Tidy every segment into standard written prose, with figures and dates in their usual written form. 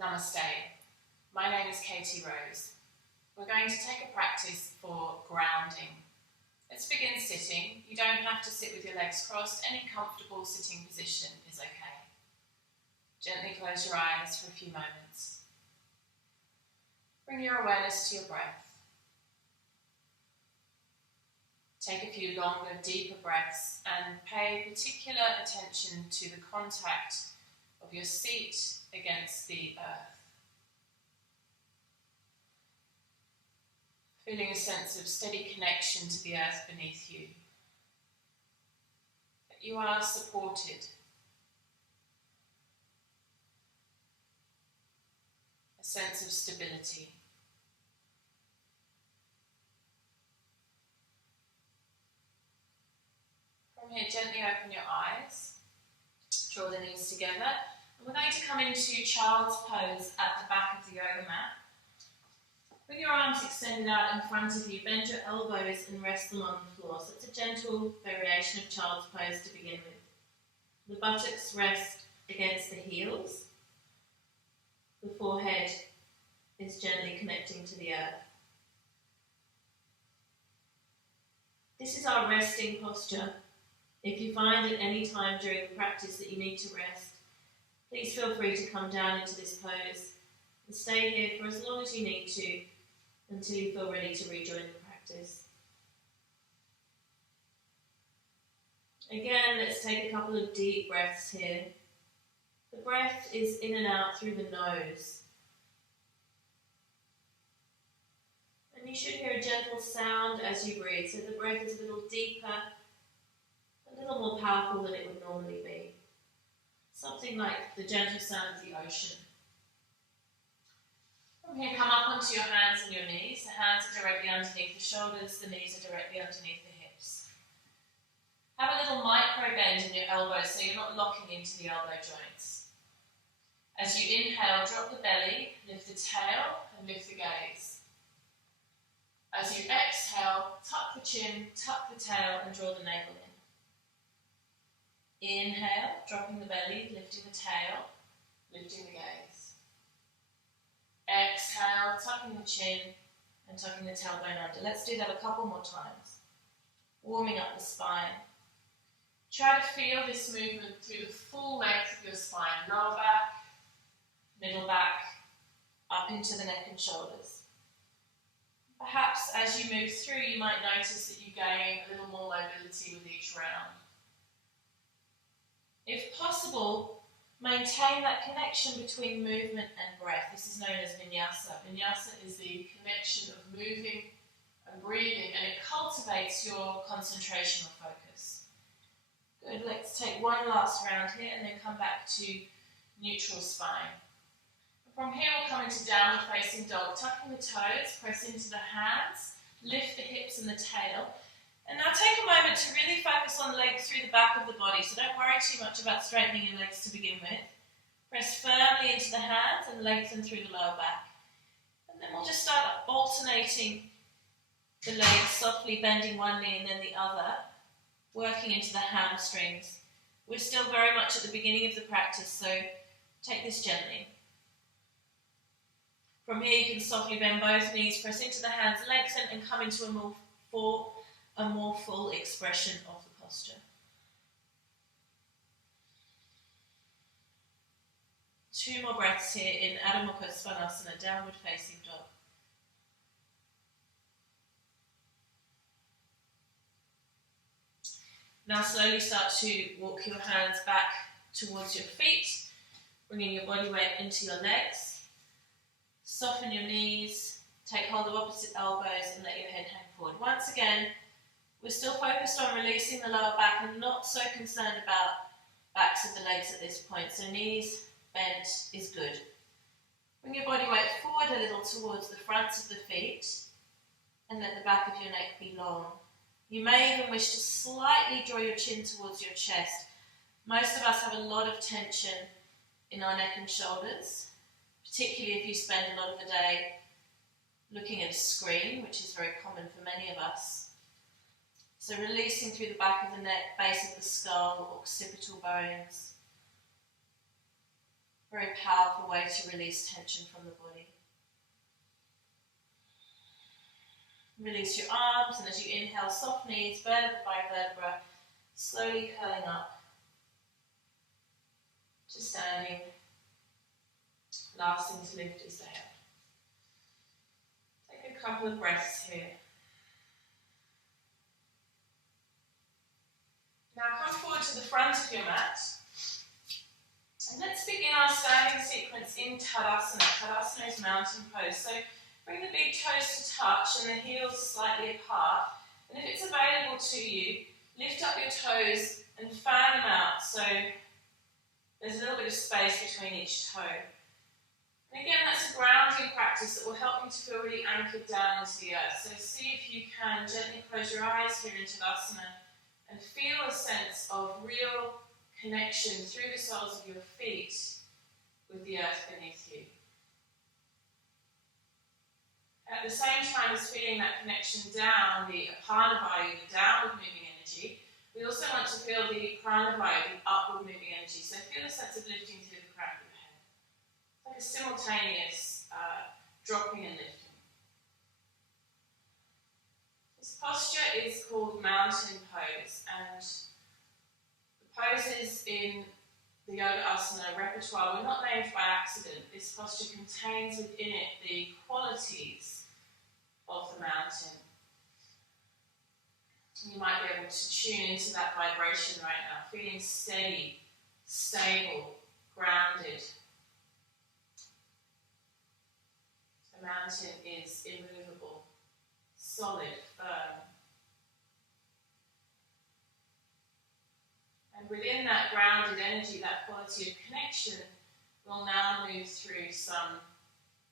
Namaste. My name is Katie Rose. We're going to take a practice for grounding. Let's begin sitting. You don't have to sit with your legs crossed. Any comfortable sitting position is okay. Gently close your eyes for a few moments. Bring your awareness to your breath. Take a few longer, deeper breaths and pay particular attention to the contact of your seat against the earth. Feeling a sense of steady connection to the earth beneath you. That you are supported. A sense of stability. From here, gently open your eyes. Draw the knees together. And we're going to come into child's pose at the back of the yoga mat. Bring your arms extended out in front of you, bend your elbows and rest them on the floor. So it's a gentle variation of child's pose to begin with. The buttocks rest against the heels. The forehead is gently connecting to the earth. This is our resting posture. If you find at any time during the practice that you need to rest, please feel free to come down into this pose and stay here for as long as you need to until you feel ready to rejoin the practice. Again, let's take a couple of deep breaths here. The breath is in and out through the nose. And you should hear a gentle sound as you breathe, so the breath is a little deeper, a little more powerful than it would normally be. Something like the gentle sound of the ocean. From here, come up onto your hands and your knees. The hands are directly underneath the shoulders, the knees are directly underneath the hips. Have a little micro bend in your elbows so you're not locking into the elbow joints. As you inhale, drop the belly, lift the tail and lift the gaze. As you exhale, tuck the chin, tuck the tail and draw the navel in. Inhale, dropping the belly, lifting the tail, lifting the gaze. Exhale, tucking the chin and tucking the tailbone under. Let's do that a couple more times. Warming up the spine. Try to feel this movement through the full length of your spine. Lower back, middle back, up into the neck and shoulders. Perhaps as you move through, you might notice that you gain a little more mobility with each round. If possible, maintain that connection between movement and breath. This is known as vinyasa. Vinyasa is the connection of moving and breathing, and it cultivates your concentration or focus. Good, let's take one last round here and then come back to neutral spine. From here we'll come into downward facing dog, tucking the toes, press into the hands, lift the hips and the tail. And now take a moment to really focus on the legs through the back of the body, so don't worry too much about straightening your legs to begin with. Press firmly into the hands and lengthen through the lower back. And then we'll just start alternating the legs, softly bending one knee and then the other, working into the hamstrings. We're still very much at the beginning of the practice, so take this gently. From here you can softly bend both knees, press into the hands, lengthen and come into a more full expression of the posture. Two more breaths here in Adho Mukha Svanasana, downward facing dog. Now slowly start to walk your hands back towards your feet, bringing your body weight into your legs. Soften your knees, take hold of opposite elbows and let your head hang forward. Once again, we're still focused on releasing the lower back and not so concerned about backs of the legs at this point. So knees bent is good. Bring your body weight forward a little towards the fronts of the feet and let the back of your neck be long. You may even wish to slightly draw your chin towards your chest. Most of us have a lot of tension in our neck and shoulders, particularly if you spend a lot of the day looking at a screen, which is very common for many of us. So releasing through the back of the neck, base of the skull, occipital bones. Very powerful way to release tension from the body. Release your arms, and as you inhale, soft knees, vertebra by vertebra, slowly curling up to standing. Last thing to lift is the head. Take a couple of breaths here. Now come forward to the front of your mat. And let's begin our standing sequence in Tadasana. Tadasana is mountain pose. So bring the big toes to touch and the heels slightly apart. And if it's available to you, lift up your toes and fan them out so there's a little bit of space between each toe. And again, that's a grounding practice that will help you to feel really anchored down into the earth. So see if you can gently close your eyes here in Tadasana and feel a sense of real connection through the soles of your feet with the earth beneath you. At the same time as feeling that connection down, the Apanavayu, the downward moving energy, we also want to feel the Pranavayu, the upward moving energy. So feel a sense of lifting through the crown of your head. It's like a simultaneous dropping and lifting. This posture is called mountain pose, and the poses in the Yoga Asana repertoire were not named by accident. This posture contains within it the qualities of the mountain. You might be able to tune into that vibration right now, feeling steady, stable, grounded. The mountain is immovable, solid, firm. And within that grounded energy, that quality of connection, we'll now move through some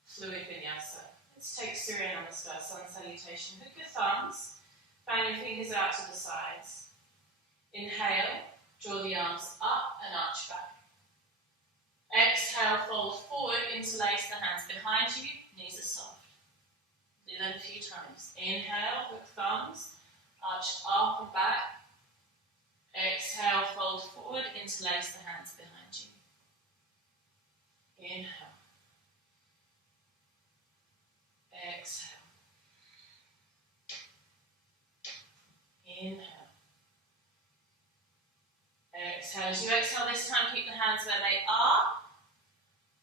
fluid vinyasa. Let's take Surya Namaskar, sun salutation. Hook your thumbs, fan your fingers out to the sides. Inhale, draw the arms up and arch back. Exhale, fold forward, interlace the hands behind you, knees are soft. Do that a few times. Inhale, hook thumbs, arch up and back. Exhale, fold forward, interlace the hands behind you. Inhale. Exhale. Inhale. Exhale. As you exhale this time, keep the hands where they are.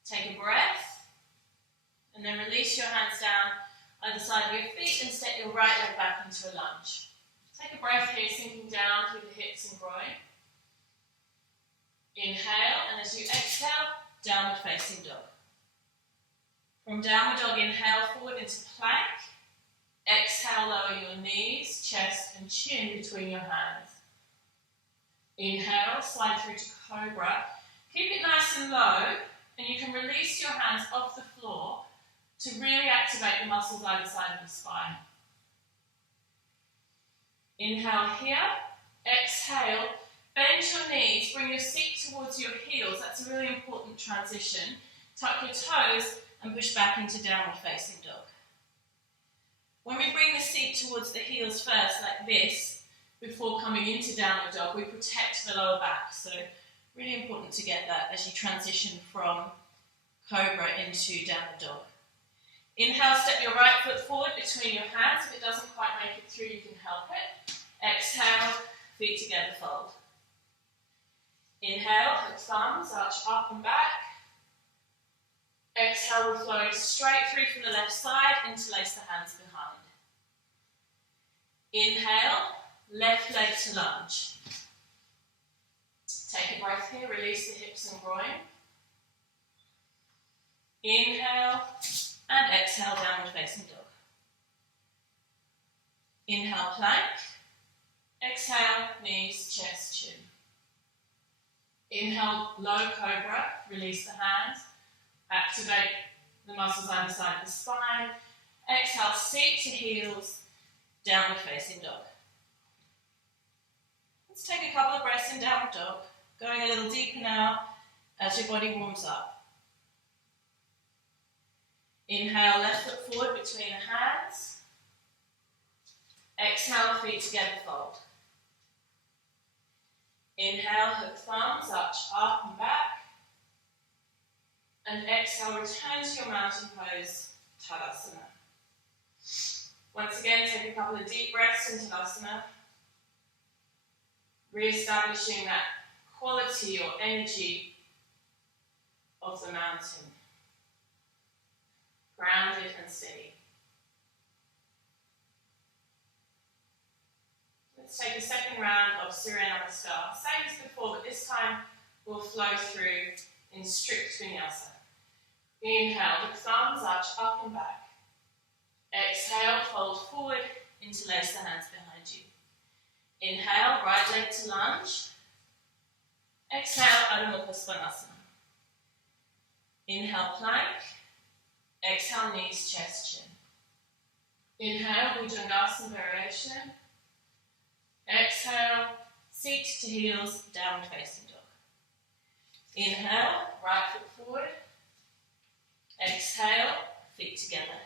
Take a breath. And then release your hands down either side of your feet and step your right leg back into a lunge. Take a breath here, sinking down through the hips and groin. Inhale, and as you exhale, downward facing dog. From downward dog, inhale forward into plank. Exhale, lower your knees, chest and chin between your hands. Inhale, slide through to cobra. Keep it nice and low, and you can release your hands off the floor to really activate the muscles either side of the spine. Inhale here, exhale, bend your knees, bring your seat towards your heels. That's a really important transition. Tuck your toes and push back into downward facing dog. When we bring the seat towards the heels first, like this, before coming into downward dog, we protect the lower back. So really important to get that as you transition from cobra into downward dog. Inhale, step your right foot forward between your hands. If it doesn't quite make it through, you can help it. Exhale, feet together, fold. Inhale, hook thumbs, arch up and back. Exhale, we're flowing straight through from the left side, interlace the hands behind. Inhale, left leg to lunge. Take a breath here, release the hips and groin. Inhale, and exhale, downward facing dog. Inhale, plank. Exhale, knees, chest, chin. Inhale, low cobra, release the hands. Activate the muscles either side of the spine. Exhale, seat to heels, downward facing dog. Let's take a couple of breaths in downward dog, going a little deeper now as your body warms up. Inhale, left foot forward between the hands. Exhale, feet together, fold. Inhale, hook thumbs, arch up and back. And exhale, return to your mountain pose, Tadasana. Once again, take a couple of deep breaths in Tadasana, re-establishing that quality or energy of the mountain, grounded and steady. Let's take a second round of Surya Namaskar. Same as before, but this time we'll flow through in strict vinyasa. Inhale, the thumbs arch up and back. Exhale, fold forward, interlace the hands behind you. Inhale, right leg to lunge. Exhale, Adho Mukha Svanasana. Inhale, plank. Exhale, knees, chest, chin. Inhale, Bhujangasana variation. Exhale, seat to heels, downward facing dog. Inhale, right foot forward. Exhale, feet together.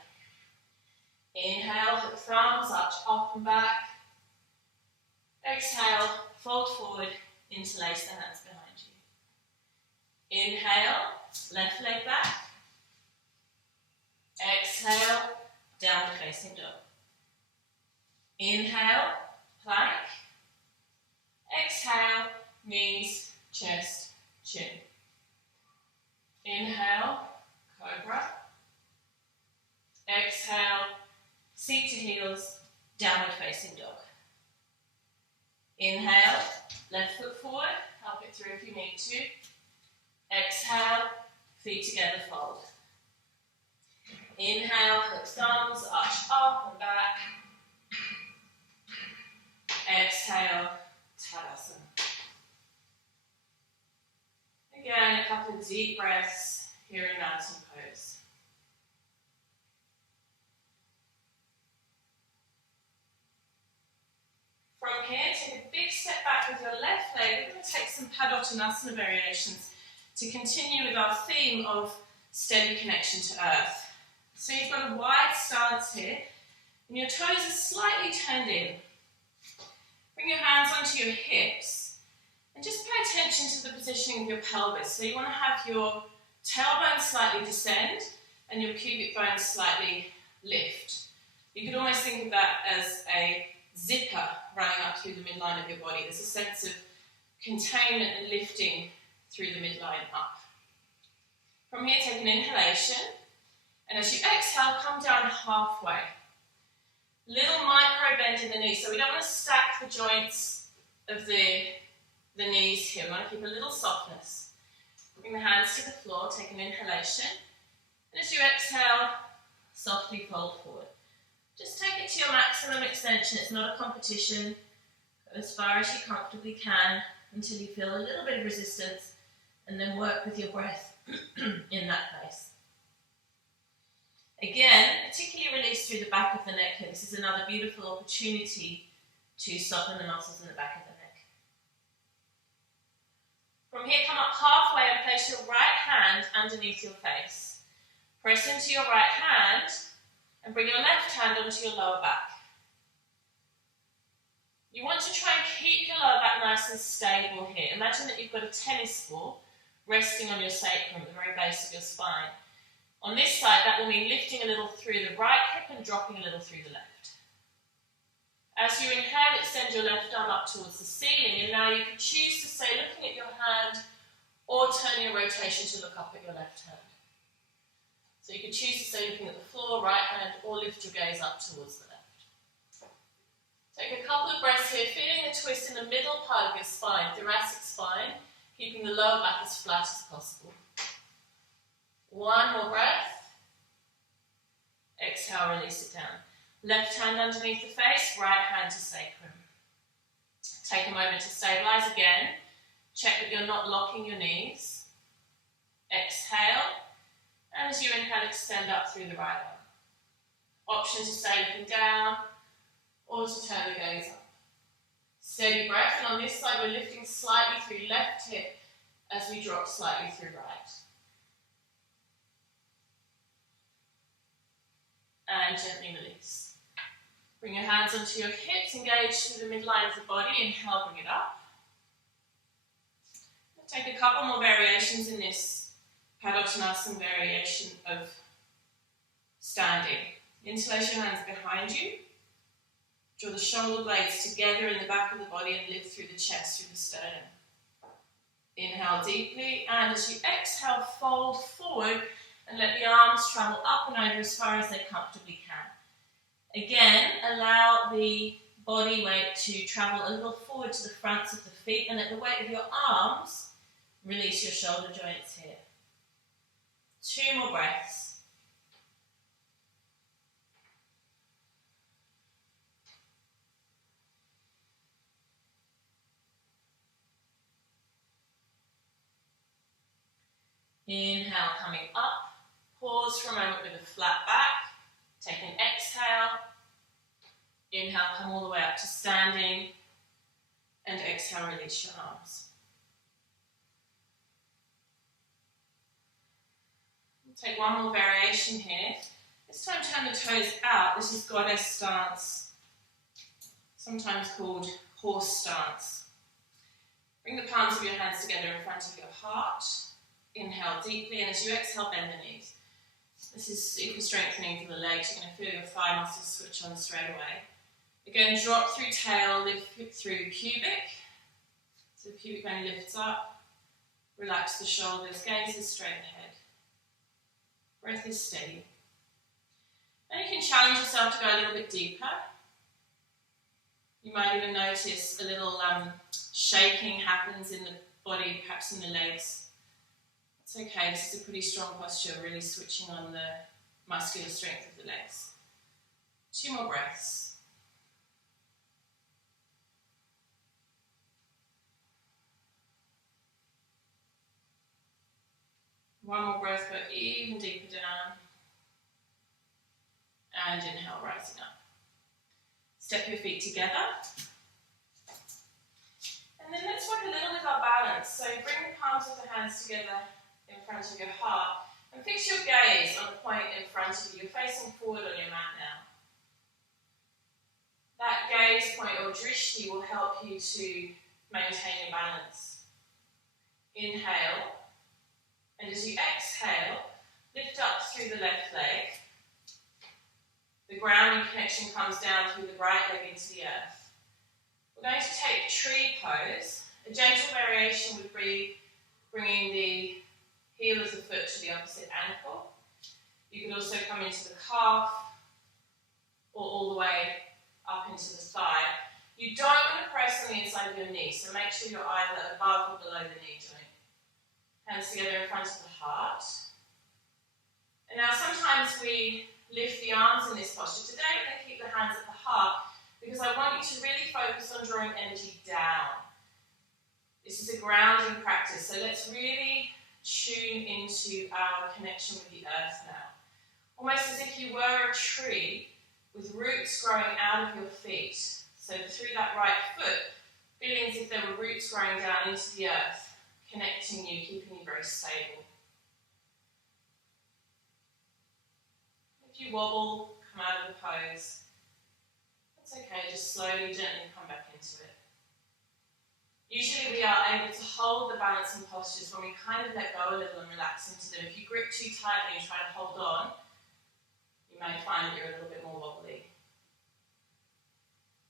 Inhale, hook thumbs, arch up and back. Exhale, fold forward, interlace the hands behind you. Inhale, left leg back. Exhale, downward facing dog. Inhale, plank. Exhale, knees, chest, chin. Inhale, cobra. Exhale, seat to heels, downward facing dog. Inhale, left foot forward, help it through if you need to. Exhale, feet together, fold. Inhale, hook thumbs, arch up and back. Exhale, Tadasana. Again, a couple of deep breaths here in mountain pose. From here, take a big step back with your left leg. We're going to take some Padottanasana variations to continue with our theme of steady connection to earth. So you've got a wide stance here, and your toes are slightly turned in. Bring your hands onto your hips, and just pay attention to the positioning of your pelvis. So you want to have your tailbone slightly descend, and your pubic bone slightly lift. You could almost think of that as a zipper running up through the midline of your body. There's a sense of containment and lifting through the midline up. From here, take an inhalation, and as you exhale, come down halfway. Little micro bend in the knees, so we don't want to stack the joints of the knees here. We want to keep a little softness. Bring the hands to the floor, take an inhalation, and as you exhale, softly fold forward. Just take it to your maximum extension. It's not a competition. Go as far as you comfortably can until you feel a little bit of resistance, and then work with your breath in that place. Again, particularly release through the back of the neck here. This is another beautiful opportunity to soften the muscles in the back of the neck. From here, come up halfway and place your right hand underneath your face. Press into your right hand and bring your left hand onto your lower back. You want to try and keep your lower back nice and stable here. Imagine that you've got a tennis ball resting on your sacrum at the very base of your spine. On this side, that will mean lifting a little through the right hip and dropping a little through the left. As you inhale, extend your left arm up towards the ceiling, and now you can choose to stay looking at your hand or turn your rotation to look up at your left hand. So you can choose to stay looking at the floor, right hand, or lift your gaze up towards the left. Take a couple of breaths here, feeling a twist in the middle part of your spine, thoracic spine, keeping the lower back as flat as possible. One more breath. Exhale, release it down. Left hand underneath the face, right hand to sacrum. Take a moment to stabilize again. Check that you're not locking your knees. Exhale, and as you inhale, extend up through the right arm. Option to stay looking down or to turn the gaze up. Steady breath, and on this side we're lifting slightly through left hip as we drop slightly through right. And gently release. Bring your hands onto your hips, engage through the midline of the body. Inhale, bring it up. We'll take a couple more variations in this Padottanasana variation of standing. Interlace your hands behind you. Draw the shoulder blades together in the back of the body and lift through the chest, through the sternum. Inhale deeply, and as you exhale, fold forward and let the arms travel up and over as far as they comfortably can. Again, allow the body weight to travel a little forward to the fronts of the feet, and let the weight of your arms release your shoulder joints here. 2 more breaths. Inhale, coming up. Pause for a moment with a flat back. Take an exhale. Inhale, come all the way up to standing. And exhale, release your arms. We'll take one more variation here. This time turn the toes out. This is goddess stance, sometimes called horse stance. Bring the palms of your hands together in front of your heart. Inhale deeply, and as you exhale, bend the knees. This is super strengthening for the legs. You're going to feel your thigh muscles switch on straight away. Again, drop through tail, lift through pubic. So the pubic bone lifts up. Relax the shoulders, gaze is straight ahead. Breath is steady. And you can challenge yourself to go a little bit deeper. You might even notice a little shaking happens in the body, perhaps in the legs. It's okay, this is a pretty strong posture, really switching on the muscular strength of the legs. 2 more breaths. One more breath, go even deeper down. And inhale, rising up. Step your feet together. And then let's work a little with our balance. So bring the palms of the hands together in front of your heart and fix your gaze on the point in front of you. You're facing forward on your mat now. That gaze point, or drishti, will help you to maintain your balance. Inhale, and as you exhale, lift up through the left leg. The grounding connection comes down through the right leg into the earth. We're going to take tree pose. A gentle variation would be bringing the heel of the foot to the opposite ankle. You could also come into the calf or all the way up into the thigh. You don't want to press on the inside of your knee, so make sure you're either above or below the knee joint. Hands together in front of the heart. And now sometimes we lift the arms in this posture. Today we're going to keep the hands at the heart because I want you to really focus on drawing energy down. This is a grounding practice, so let's really tune into our connection with the earth now. Almost as if you were a tree with roots growing out of your feet. So through that right foot, feeling as if there were roots growing down into the earth, connecting you, keeping you very stable. If you wobble, come out of the pose, that's okay, just slowly, gently come back into it. Usually we are able to hold the balance and postures when we kind of let go a little and relax into them. If you grip too tightly and try to hold on, you may find that you're a little bit more wobbly.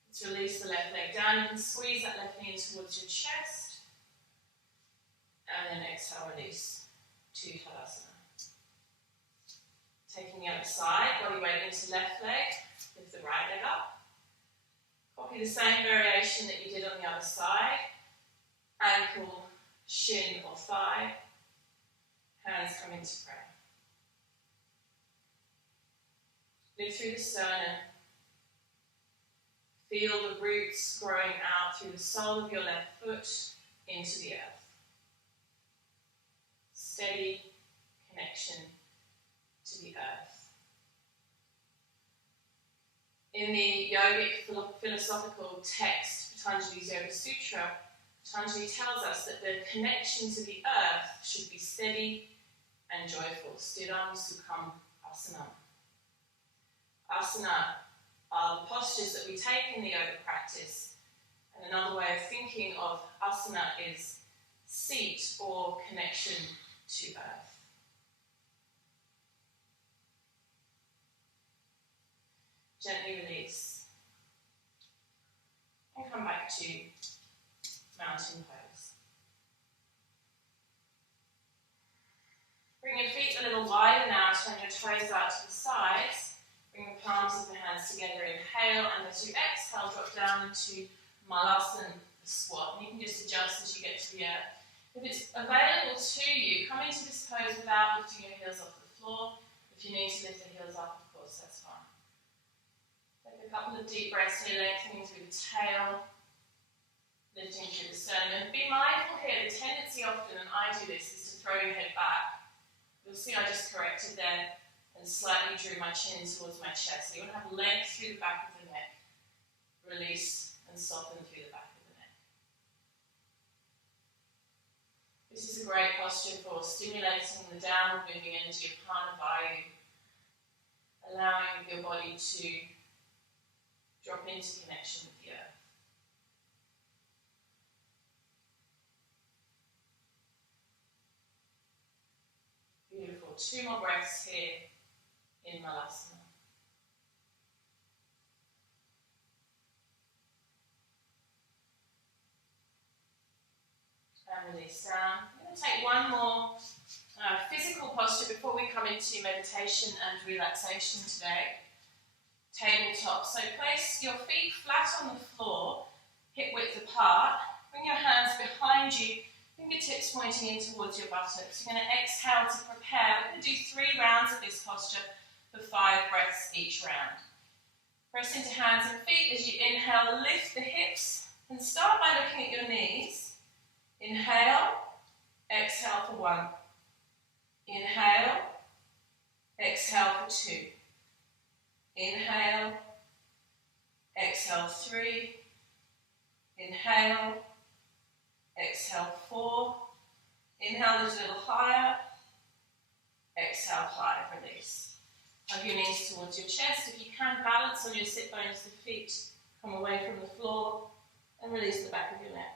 Let's release the left leg down. You can squeeze that left knee in towards your chest. And then exhale, release to Tadasana. Taking the other side, body weight into left leg, lift the right leg up. Copy the same variation that you did on the other side. Ankle, shin or thigh. Hands come into prayer. Lift through the sternum. Feel the roots growing out through the sole of your left foot into the earth. Steady connection to the earth. In the yogic philosophical text, Patanjali's Yoga Sutra, Patanjali tells us that the connection to the earth should be steady and joyful. Sthiram sukham asanam. Asana are the postures that we take in the yoga practice. And another way of thinking of asana is seat or connection to earth. Gently release. And come back to mountain pose. Bring your feet a little wider now, turn your toes out to the sides. Bring the palms of the hands together, inhale, and as you exhale, drop down into Malasana, the squat. And you can just adjust as you get to the earth. If it's available to you, come into this pose without lifting your heels off the floor. If you need to lift the heels up, of course, that's fine. Take a couple of deep breaths here, lengthening through the tail, lifting through the sternum. And be mindful here, the tendency often, and I do this, is to throw your head back. You'll see I just corrected there and slightly drew my chin towards my chest. So you want to have length through the back of the neck. Release and soften through the back of the neck. This is a great posture for stimulating the downward moving energy of Prana Vayu, allowing your body to drop into connection with the earth. Beautiful. 2 more breaths here in Malasana. And release down. I'm going to take one more physical posture before we come into meditation and relaxation today. Tabletop. So place your feet flat on the floor, hip width apart. Bring your hands behind you, fingertips pointing in towards your buttocks. You're going to exhale to prepare. We're going to do 3 rounds of this posture for 5 breaths each round. Press into hands and feet as you inhale, lift the hips, and start by looking at your knees. Inhale, exhale for 1. Inhale, exhale for 2. Inhale, exhale 3. Inhale, exhale 4. Inhale, lift a little higher. Exhale, 5, release. Hug your knees towards your chest. If you can, balance on your sit bones, the feet come away from the floor, and release the back of your neck.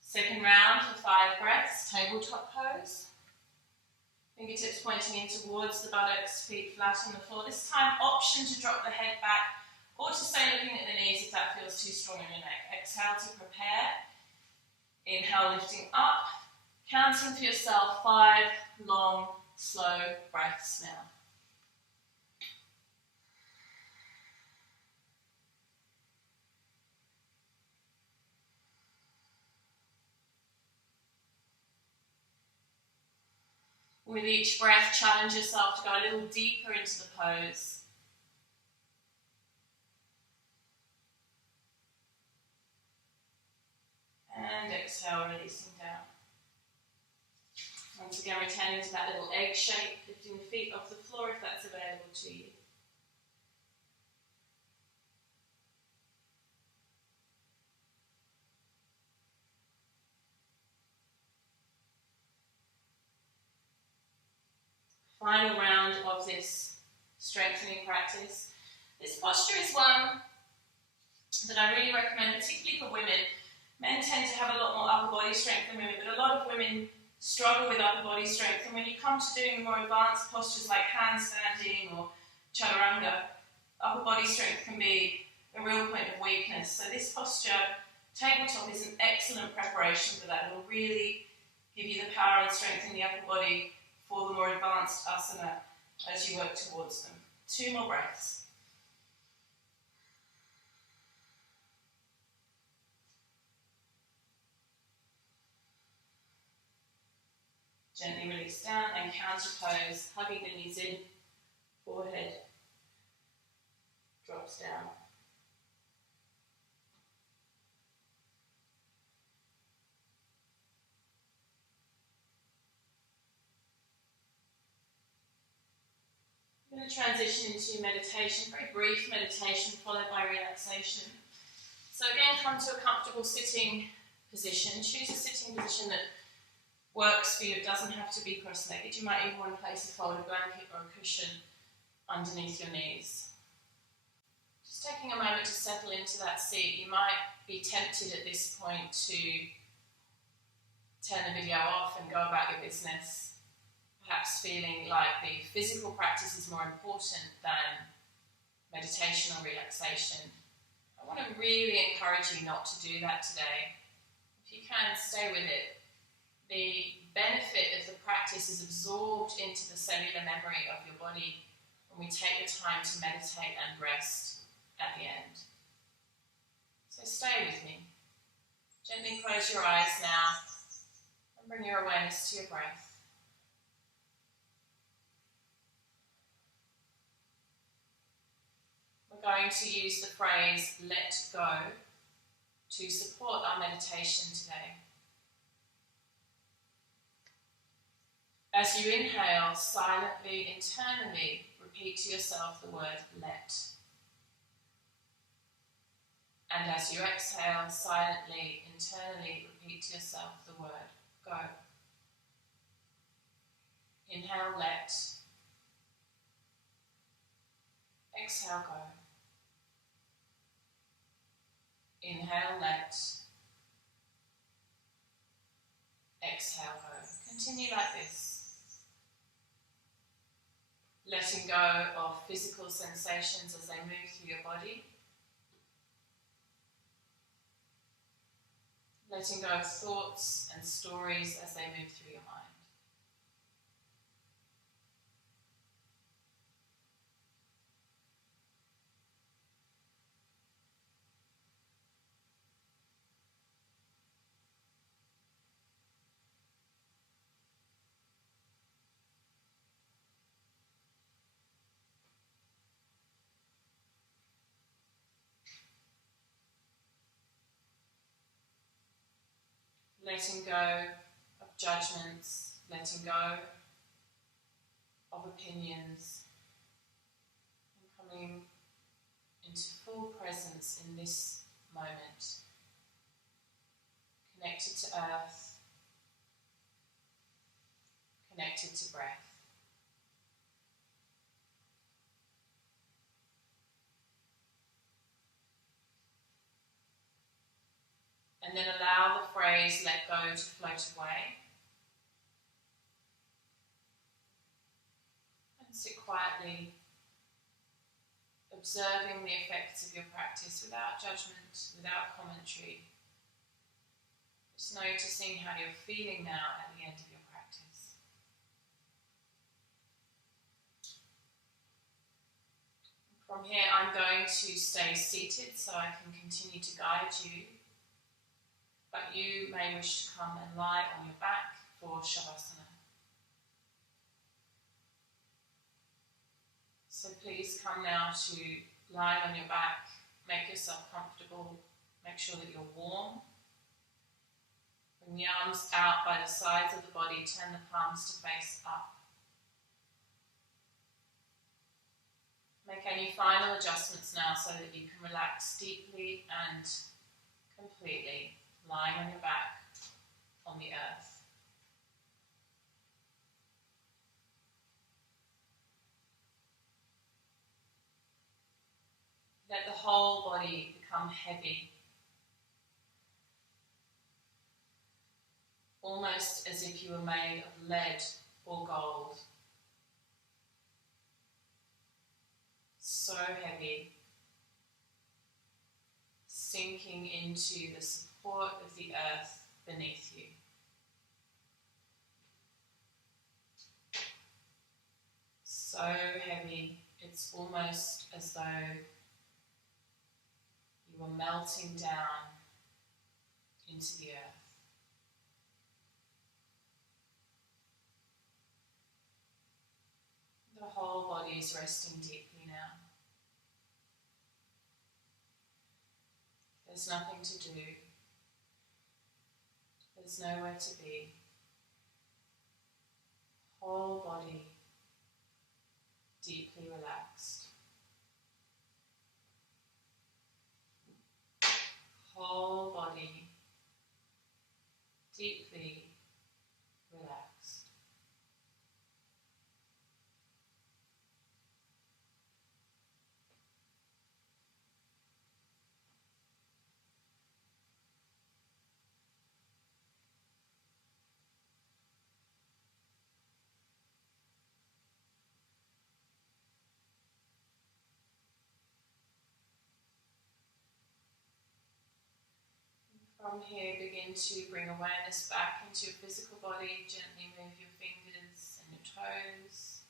Second round for 5 breaths, tabletop pose. Fingertips pointing in towards the buttocks, feet flat on the floor. This time, option to drop the head back or to stay looking at the knees if that feels too strong in your neck. Exhale to prepare. Inhale, lifting up. Counting for yourself 5 long, slow breaths now. With each breath, challenge yourself to go a little deeper into the pose. And exhale, releasing down. Once again, returning to that little egg shape, lifting the feet off the floor if that's available to you. Final round of this strengthening practice. This posture is one that I really recommend, particularly for women. Men tend to have a lot more upper body strength than women, but a lot of women struggle with upper body strength. And when you come to doing more advanced postures like handstanding or chaturanga, upper body strength can be a real point of weakness. So this posture, tabletop, is an excellent preparation for that. It will really give you the power and strength in the upper body for the more advanced asana as you work towards them. 2 more breaths. Gently release down and counter pose, hugging the knees in, forehead drops down. I'm going to transition into meditation, very brief meditation followed by relaxation. So again, come to a comfortable sitting position. Choose a sitting position that works for you. It doesn't have to be cross-legged. You might even want to place a folded blanket or a cushion underneath your knees. Just taking a moment to settle into that seat. You might be tempted at this point to turn the video off and go about your business, perhaps feeling like the physical practice is more important than meditation or relaxation. I want to really encourage you not to do that today. If you can, stay with it. The benefit of the practice is absorbed into the cellular memory of your body when we take the time to meditate and rest at the end. So stay with me. Gently close your eyes now and bring your awareness to your breath. We're going to use the phrase let go to support our meditation today. As you inhale, silently, internally, repeat to yourself the word let. And as you exhale, silently, internally, repeat to yourself the word go. Inhale, let. Exhale, go. Inhale, let. Exhale, go. Continue like this. Letting go of physical sensations as they move through your body. Letting go of thoughts and stories as they move through your mind. Letting go of judgments, letting go of opinions, and coming into full presence in this moment, connected to earth, connected to breath. And then allow the phrase let go to float away. And sit quietly, observing the effects of your practice without judgment, without commentary. Just noticing how you're feeling now at the end of your practice. From here, I'm going to stay seated so I can continue to guide you. But you may wish to come and lie on your back for Shavasana. So please come now to lie on your back, make yourself comfortable, make sure that you're warm. Bring the arms out by the sides of the body, turn the palms to face up. Make any final adjustments now so that you can relax deeply and completely. Lying on your back on the earth. Let the whole body become heavy, almost as if you were made of lead or gold. So heavy, sinking into the support of the earth beneath you. So heavy, it's almost as though you were melting down into the earth. The whole body is resting deeply now. There's nothing to do. There's nowhere to be. Whole body deeply relaxed. Whole body deeply relaxed. From here, begin to bring awareness back into your physical body. Gently move your fingers and your toes.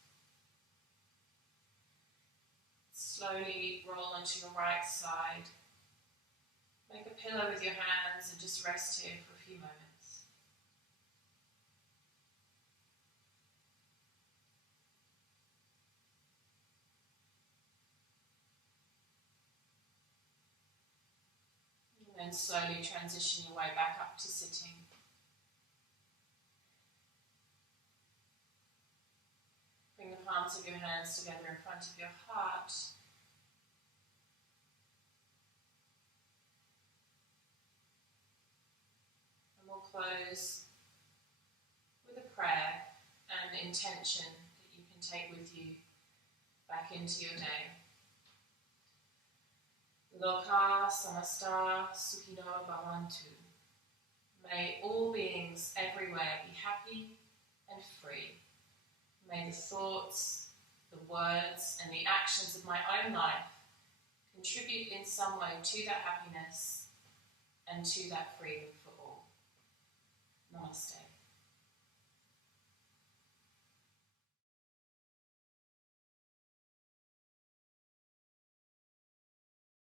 Slowly roll onto your right side. Make a pillow with your hands and just rest here for a few moments. And then slowly transition your way back up to sitting. Bring the palms of your hands together in front of your heart. And we'll close with a prayer and intention that you can take with you back into your day. Loka samasta sukhino bhavantu. May all beings everywhere be happy and free. May the thoughts, the words, and the actions of my own life contribute in some way to that happiness and to that freedom for all. Namaste.